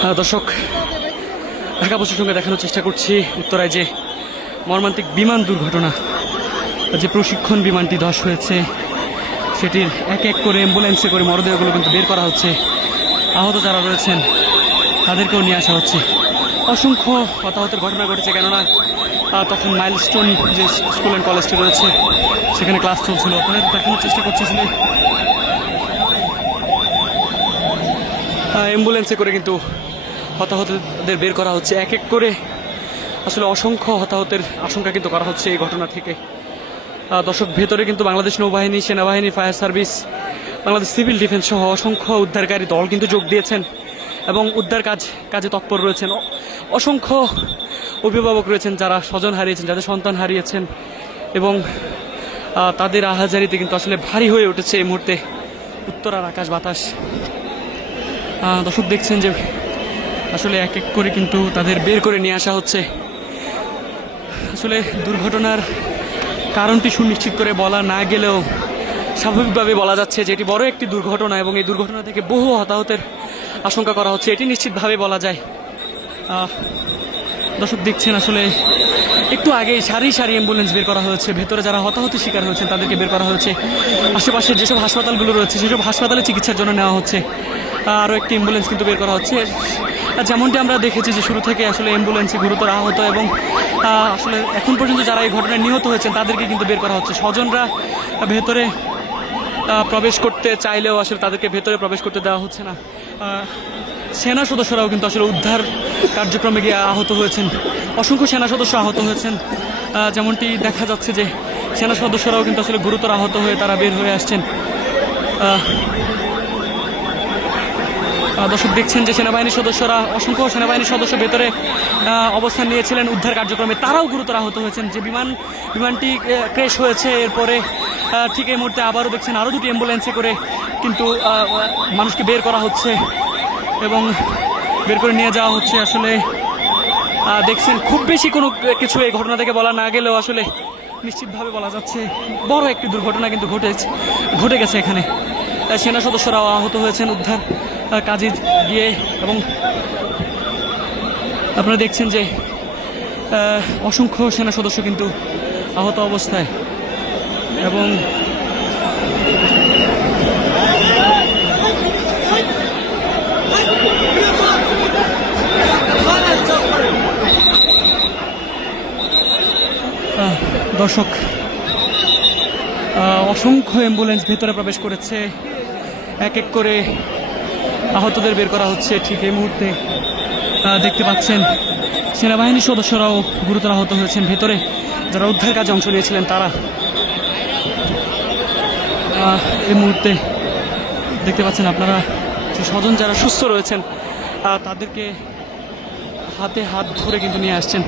দর্শক, ঢাকাবাসীর সঙ্গে দেখানোর চেষ্টা করছি উত্তরায় যে মর্মান্তিক বিমান দুর্ঘটনা, যে প্রশিক্ষণ বিমানটি ধস হয়েছে সেটির এক এক করে অ্যাম্বুলেন্সে করে মরদেহগুলো কিন্তু বের করা হচ্ছে। আহত যারা রয়েছেন তাদেরকেও নিয়ে আসা হচ্ছে। অসংখ্য হতাহতের ঘটনা ঘটেছে, কেননা তখন মাইলস্টোন যে স্কুল অ্যান্ড কলেজটি রয়েছে সেখানে ক্লাস চলছিল। আপনাদের দেখানোর চেষ্টা করছি আসলে অ্যাম্বুলেন্সে করে কিন্তু হতাহতদের বের করা হচ্ছে এক এক করে। আসলে অসংখ্য হতাহতের আশঙ্কা কিন্তু করা হচ্ছে এই ঘটনা থেকে। দর্শক, ভেতরে কিন্তু বাংলাদেশ নৌবাহিনী, সেনাবাহিনী, fire service, Bangladesh civil defence সহ অসংখ্য উদ্ধারকারী দল কিন্তু যোগ দিয়েছেন এবং উদ্ধার কাজে তৎপর রয়েছেন। অসংখ্য অভিভাবক রয়েছেন যারা স্বজন হারিয়েছেন, যাদের সন্তান হারিয়েছেন, এবং তাদের আহাজারিতে কিন্তু আসলে ভারী হয়ে উঠেছে এই মুহূর্তে উত্তরার আকাশ বাতাস। দর্শক, দেখছেন যে আসলে এক এক করে কিন্তু তাদের বের করে নিয়ে আসা হচ্ছে। আসলে দুর্ঘটনার কারণটি সুনিশ্চিত করে বলা না গেলেও স্বাভাবিকভাবে বলা যাচ্ছে যে এটি বড় একটি দুর্ঘটনা এবং এই দুর্ঘটনা থেকে বহু হতাহতের আশঙ্কা করা হচ্ছে, এটি নিশ্চিতভাবে বলা যায়। দর্শক, দেখছেন আসলে একটু আগেই সারি সারি অ্যাম্বুলেন্স বের করা হয়েছে। ভেতরে যারা হতাহতের শিকার হয়েছেন তাদেরকে বের করা হয়েছে। আশেপাশের যেসব হাসপাতালগুলো রয়েছে সেসব হাসপাতালে চিকিৎসার জন্য নেওয়া হচ্ছে। আরও একটি অ্যাম্বুলেন্স কিন্তু বের করা হচ্ছে। যেমনটি আমরা দেখেছি যে শুরু থেকে আসলে অ্যাম্বুলেন্সে গুরুতর আহত এবং আসলে এখন পর্যন্ত যারা এই ঘটনায় নিহত হয়েছেন তাদেরকে কিন্তু বের করা হচ্ছে। স্বজনরা ভেতরে প্রবেশ করতে চাইলেও আসলে তাদেরকে ভেতরে প্রবেশ করতে দেওয়া হচ্ছে না। সেনা সদস্যরাও কিন্তু আসলে উদ্ধার কার্যক্রমে গিয়ে আহত হয়েছেন। অসংখ্য সেনা সদস্য আহত হয়েছেন। যেমনটি দেখা যাচ্ছে যে সেনা সদস্যরাও কিন্তু আসলে গুরুতর আহত হয়ে তারা বের হয়ে আসছেন। দর্শক, দেখছেন যে সেনাবাহিনীর সদস্যরা, অসংখ্য সেনাবাহিনীর সদস্য ভেতরে অবস্থান নিয়েছিলেন উদ্ধার কার্যক্রমে, তারাও গুরুতর আহত হয়েছেন। যে বিমানটি ক্র্যাশ হয়েছে এরপরে ঠিক এই মুহূর্তে আবারও দেখছেন আরও দুটি অ্যাম্বুলেন্সে করে কিন্তু মানুষকে বের করা হচ্ছে এবং বের করে নিয়ে যাওয়া হচ্ছে। আসলে দেখছেন খুব বেশি কোনো কিছু এই ঘটনা থেকে বলা না গেলেও আসলে নিশ্চিতভাবে বলা যাচ্ছে বড় একটি দুর্ঘটনা কিন্তু ঘটে গেছে এখানে। সেনা সদস্যরাও আহত হয়েছেন উদ্ধার কাজে গিয়ে, এবং আপনারা দেখছেন যে অসংখ্য সেনা সদস্য কিন্তু আহত অবস্থায়। এবং দর্শক, অসংখ্য অ্যাম্বুলেন্স ভেতরে প্রবেশ করেছে, এক এক করে আহতদের বের করা হচ্ছে। ঠিক এই মুহূর্তে দেখতে পাচ্ছেন সেনাবাহিনীর সদস্যরাও গুরুতর আহত হয়েছেন। ভেতরে যারা উদ্ধার কাজে অংশ নিয়েছিলেন তারা এই মুহূর্তে দেখতে পাচ্ছেন আপনারা যে স্বজন যারা সুস্থ রয়েছেন তাদেরকে হাতে হাত ধরে কিন্তু নিয়ে আসছেন।